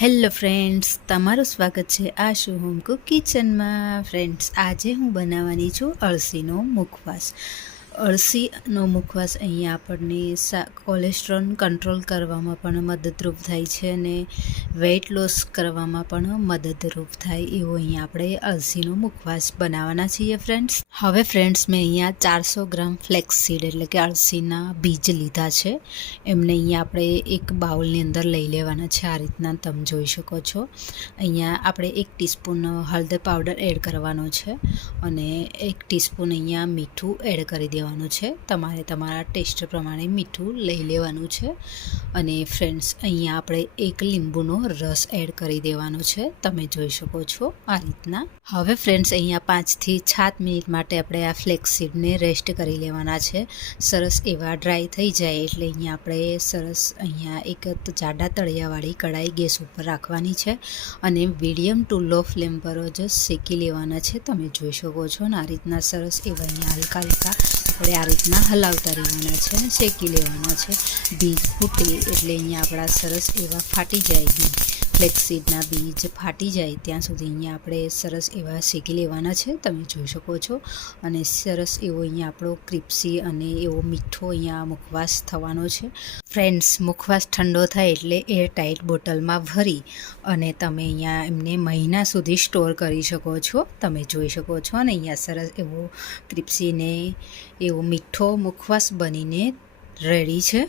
Hello friends, તમારું સ્વાગત છે આશુ હોમ કુક કિચનમાં. ફ્રેન્ડ્સ, આજે હું બનાવવાની છું અળસીનો મુખવાસ. અળસીનો મુખવાસ અહીંયા આપણને કોલેસ્ટ્રોલ કંટ્રોલ કરવામાં પણ મદદરૂપ થાય છે અને વેઇટ લોસ કરવામાં પણ મદદરૂપ થાય એવો અહીંયા આપણે અળસીનો મુખવાસ બનાવવાના છીએ ફ્રેન્ડ્સ. હવે ફ્રેન્ડ્સ, મેં અહીંયા 400 ગ્રામ ફ્લેક્સસીડ એટલે કે અળસીના બીજ લીધા છે. એમને અહીંયા આપણે એક બાઉલની અંદર લઈ લેવાના છે. આ રીતના તમે જોઈ શકો છો. અહીંયા આપણે 1 ટીસ્પૂન હળદર પાવડર એડ કરવાનો છે અને 1 ટીસ્પૂન અહીંયા મીઠું એડ કરી દેવાનું છે. તમારે તમારા ટેસ્ટ પ્રમાણે મીઠું લઈ લેવાનું છે. અને ફ્રેન્ડ્સ, અહીંયા આપણે 1 લીંબુનો રસ એડ કરી દેવાનો છે. તમે જોઈ શકો છો આ રીતના. હવે ફ્રેન્ડ્સ, અહીંયા 5 થી 7 મિનિટ માટે આપણે આ ફ્લેક્સસીડને રેસ્ટ કરી લેવાના છે. સરસ એવા ડ્રાય થઈ જાય એટલે અહીંયા આપણે સરસ અહીંયા એક જાડા તળિયાવાળી કઢાઈ ગેસ ઉપર રાખવાની છે અને મીડિયમ ટુ લો ફ્લેમ પર જ શેકી લેવાના છે. તમે જોઈ શકો છો ને આ રીતના સરસ એવા અહીંયા હલકા હલકા આપણે આ રીતના હલાવતા રહેવાના છે અને શેકી લેવાના છે. બીજ ફૂટે એટલે અહીંયા આપણા સરસ એવા ફાટી જાય, ફ્લેક્સસીડના બીજ ફાટી જાય ત્યાં સુધી અહીંયા આપણે સરસ એવા શેકી લેવાના છે. તમે જોઈ શકો છો. અને સરસ એવો અહીંયા આપણો ક્રિસ્પી અને એવો મીઠો અહીંયા મુખવાસ થવાનો છે. ફ્રેન્ડ્સ, મુખવાસ ઠંડો થાય એટલે એરટાઇટ બોટલમાં ભરી અને તમે અહીંયા એમને મહિના સુધી સ્ટોર કરી શકો છો. તમે જોઈ શકો છો અને અહીંયા સરસ એવો ક્રિસ્પી ને એવો મીઠો મુખવાસ બનીને રેડી છે.